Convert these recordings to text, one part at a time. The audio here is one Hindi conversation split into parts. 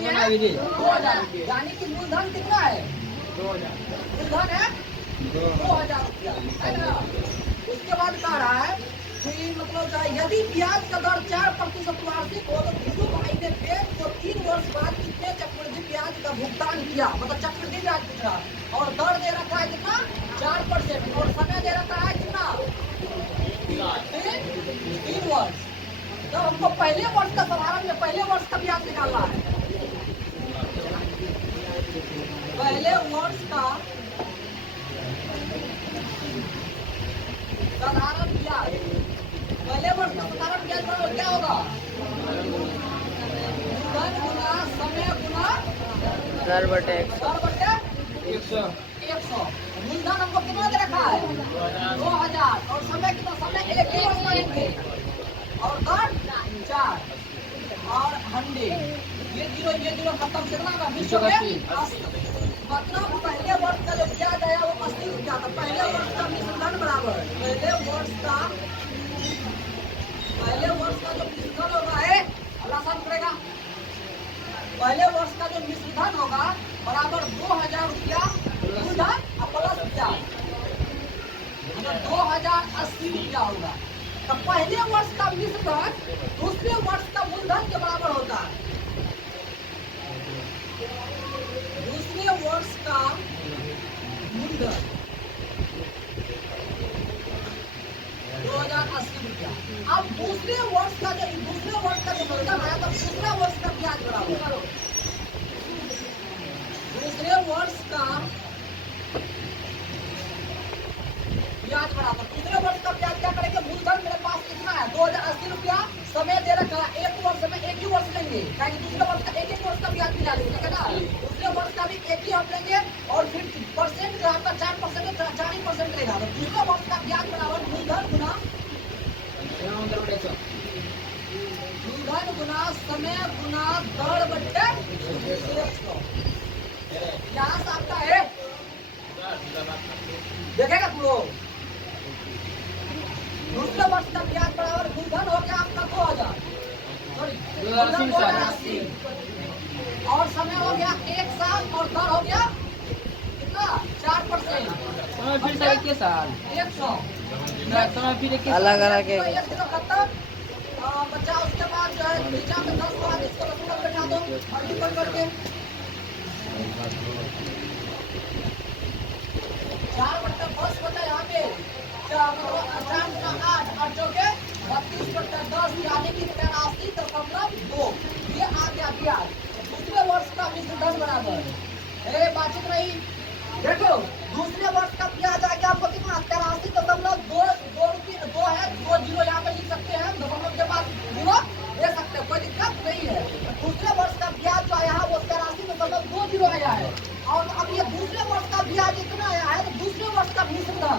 2000, यानी कि मूलधन कितना है? 2000। मूलधन है 2000 रुपया, है ना। उसके बाद कह रहा है कि मतलब यदि ब्याज का दर 4% वार्षिक हो तो शुरू महीने पे तो 3 वर्ष बाद कितने चक्रवृद्धि ब्याज का भुगतान किया, मतलब चक्रवृद्धि ब्याज पूछ रहा, और दर दे रखा है कितना 4% और समय दे रखा है कितना 3 वर्ष। तो हमको पहले वर्ष का साधारण में पहले वर्ष का ब्याज निकालना है। पहले वर्ष का साधारण ब्याज, पहले वर्ष का साधारण ब्याज बराबर क्या होगा? मूलधन गुना समय गुना दर बटे 100। मूलधन हमको कितना दे रखा है 2000 और समय कितना, समय 1 ही वर्ष मानेंगे और दर 4 और 100, ये जीरो खत्म कितना का 20 मतलब पहले वर्ष का जो ब्याज आया वो 80 रुपया था। पहले वर्ष का मिश्रधन बराबर पहले वर्ष का जो मिश्रधन होगा है आसान करेगा। पहले वर्ष का जो मिश्रधन होगा बराबर 2000 रुपया मूलधन और प्लस ब्याज, मतलब 2080 रुपया होगा। तो पहले वर्ष का मिश्रधन दूसरे वर्ष का मूलधन के बराबर होता है। दूसरे वर्ष का मूलधन 2080 रुपया। अब दूसरे वर्ष का जो मूलधन आया तो दूसरा वर्ष का ब्याज बराबर दूसरे वर्ष का ब्याज क्या करेंगे? मूलधन मेरे पास कितना है 2080 रुपया, समय दे रखा है 1 वर्ष में 1 ही वर्ष लेंगे, कहेंगे दूसरे वर्ष का 1 वर्ष का ब्याज मिला देंगे, है ना। दूसरे वर्ष का भी 1 ही हम लेंगे और फिर परसेंट जो आपका 4% है 4% रहेगा। तो दूसरे वर्ष का ब्याज बराबर मूलधन गुना समय गुना दर बट्टे 100। यहाँ से आपका है देखेगा पूरा। दूसरे वर्ष का ब्याज बराबर मूलधन हो गया आपका 2000, सॉरी 2080 और समय हो गया 1 साल और दर हो गया कितना 4%। फिर से 1 साल 100 अलग अलग खत्म बच्चा। उसके बाद जो है नीचा में 10 बाद इसको दशमलव बैठा दो मल्टीपल करके 4/10 बचा यहाँ पे 4 8 चौके 32/10 यानी कि 83.2 ये आ गया ब्याज। दूसरे वर्ष का मिश्रधन बराबर बातचीत रही। देखो दूसरे वर्ष का ब्याज आ गया आपको कितना 83.2 है 2 जीरो यहाँ पे लिख सकते हैं, दशमलव के बाद जीरो दे सकते हैं, कोई दिक्कत नहीं है। दूसरे वर्ष का ब्याज जो आया है वो 83.20 आया है। और अब ये दूसरे वर्ष का ब्याज इतना आया है तो दूसरे वर्ष का मिश्रधन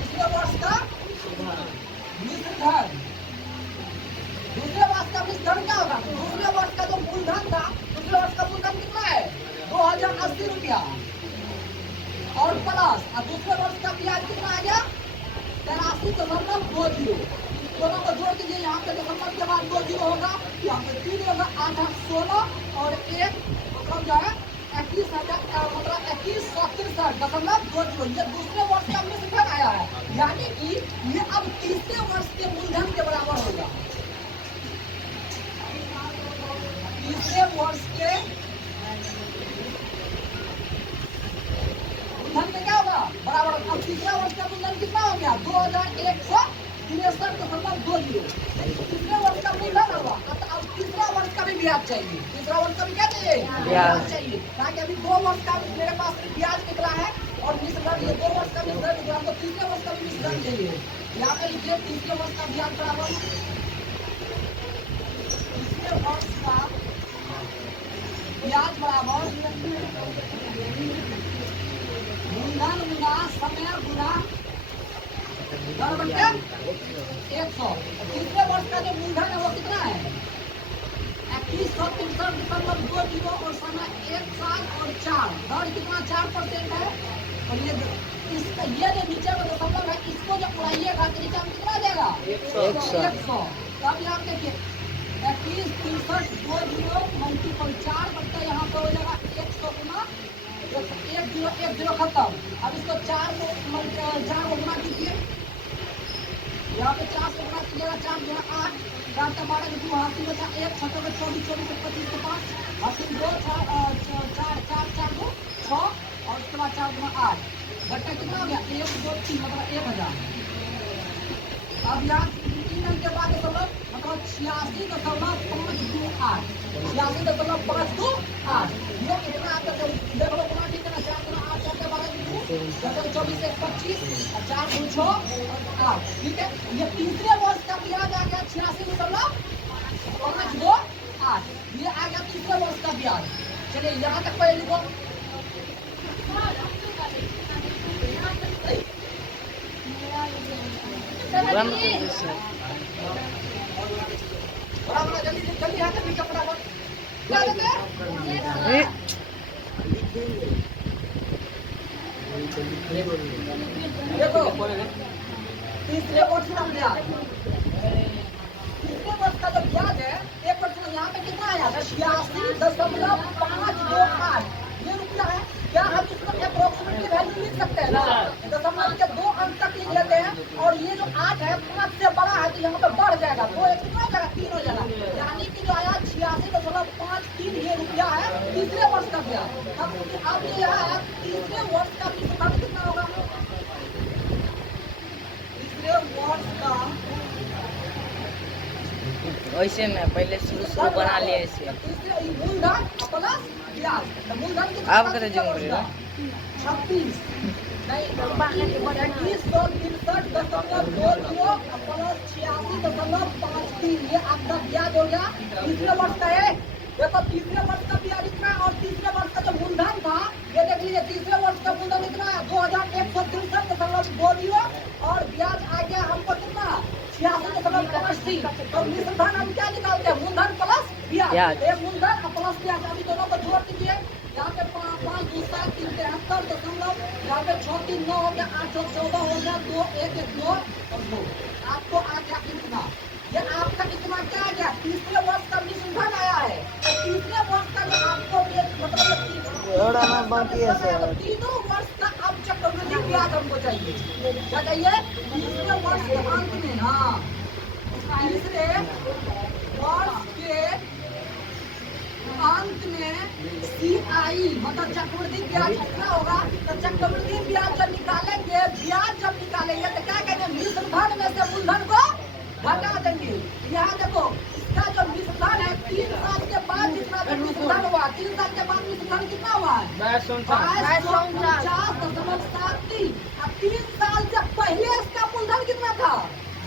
दूसरे वर्ष का मिश्रधन क्या होगा? दूसरे वर्ष का जो मूलधन था दूसरे वर्ष का मूलधन कितना है 2080 रुपया और प्लस दूसरे वर्ष का ब्याज कितना आ गया 83.20। दोनों को जोड़ दीजिए, यहाँ पे दशमलव के बाद 2 जीरो होगा, यहाँ पे 3 होगा, 8 8 16 और 1 मतलब जो है 21,000 मतलब 21,63.20। ये दूसरे वर्ष का मिश्रधन आया है, यानी कि ये अब तीसरे वर्ष के मूलधन के बराबर होगा। तीसरे वर्ष के मूलधन में क्या होगा बराबर। अब तीसरा वर्ष का मूलधन कितना हो गया 2163.20। तीसरे वर्ष का मूलधन होगा। अब तीसरा वर्ष का भी ब्याज चाहिए। तीसरा वर्ष का भी क्या चाहिए ब्याज चाहिए, ताकि अभी 2 वर्ष का मेरे पास ब्याज निकला है और मिश्रधन ये 2 वर्ष का मिश्रधन निकला तो तीसरे वर्ष का भी मिश्रधन चाहिए। यहाँ पे लिखिए तीसरे वर्ष का ब्याज बराबर तीसरे वर्ष का ब्याज बराबर मूलधन गुना समय गुना दर बटे 100। तीसरे वर्ष का जो मूलधन है वो कितना है 21,63.20 और समय 1 साल और 4 दर कितना 4% है। और इसका ये जो नीचे में दशमलव है इसको जब उड़ाइएगा तो नीचे में कितना आ जाएगा 100। तब यहाँ देखिए 21,63.20 एक जीरो खत्म। अब इसको चार को गुना कीजिए। यहाँ पे 4 से गुना कीजिएगा, 4 गुना 8, 4 का 12 2 हासिल बचा 1, 6 का 24, 24 से 25 से 5 हासिल 2, 4 4 2 6 और उसके बाद 4 गुना 8 बट्टा कितना हो गया 1 2 3 मतलब 1000। अब यहाँ 3 अंक के बाद मतलब 86.528 86.528 ये कितना आता है देख लो गुना ठीक है ना 4 गुना 8 4 के 12 24 से 25 और 4 2 6 और 8 ठीक है। ये तीसरे वर्ष का ब्याज आ गया 86.528 ये आ गया तीसरे वर्ष का ब्याज। चलिए यहाँ तक पहले लिखो जल्दी जल्दी यहाँ तक लिखो फटाफट क्या लिखे देखो तीसरे वर्ष का ब्याज तीसरे वर्ष का जो ब्याज है एक वर्ष में यहाँ पे कितना आया 86.528 ये रुपया है। क्या हम इसको अप्रोक्सीमेटली वैल्यू लिख सकते हैं ना दशमलव के 2 अंक तक लिख लेते हैं और ये जो 8 है 5 से बड़ा है तो यहाँ पे बढ़ जाएगा 2 एक कितना हो जाएगा 3 हो जाएगा यानी कि जो आया 86.53 ये रुपया है तीसरे वर्ष का ब्याज। अब ये यहाँ है तीसरे वर्ष का खर्च कितना होगा तीसरे वर्ष का वैसे में पहले शुरू बना लिया इसे तीसरे मूलधन प्लस ब्याज तो मूलधन कितना आप करें जो करेगा 36 नहीं 36.20 ये आपका ब्याज हो गया तीसरे वर्ष का है। देखो तीसरे वर्ष का ब्याज इतना और तीसरे वर्ष का जो मूलधन था ये देख लीजिए तीसरे वर्ष का मूलधन इतना है 2163.20 और ब्याज आ गया हमको कितना 86.83। तो मूलधन हम क्या निकालते हैं मूलधन प्लस ब्याज ये मूलधन प्लस ब्याज अभी दोनों को जोड़ दीजिए यहाँ पे 5 2 7 3 73 यहाँ पे 6 3 9 हो गया 8 14 हो गया 2 1 1 2 और 2 आपको आ गया कितना ये आपका कितना क्या आ गया तीसरे वर्ष का मूलधन आया है। तो तीसरे वर्ष का जो आपको मतलब तीनों वर्ष का अब चक्रवृद्धि ब्याज हमको चाहिए क्या चाहिए तीसरे वर्ष के अंत में। हाँ तीसरे वर्ष के अंत में CI मतलब चक्रवृद्धि ब्याज कितना होगा तो चक्रवृद्धि ब्याज जब निकालेंगे तो क्या कहेंगे मूलधन में से मूलधन को घटा देंगे। यहाँ देखो इसका जो मूलधन है 3 साल के बाद जितना भी मूलधन हुआ 3 साल के बाद मूलधन कितना हुआ 2249.73 और 3 साल से पहले इसका मूलधन कितना था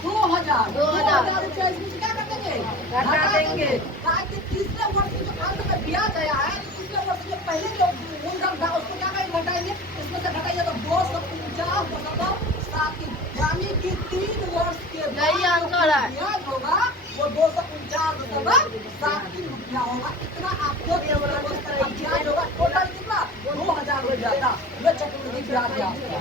2000 रुपया इसमें क्या कर देंगे घटा देंगे ताकि तीसरे वर्ष जो अंत में ब्याज आया है तीसरे वर्ष के पहले जो मूलधन था उसको क्या करेंगे घटाएंगे इसमें से घटाइए तो 249.73 यानी कि 3 वर्ष के बाद ब्याज होगा वो 249.73 रुपया होगा। इतना आपको ब्याज होगा टोटल कितना 2000 रुपया था ये चक्रवृद्धि ब्याज है आपका।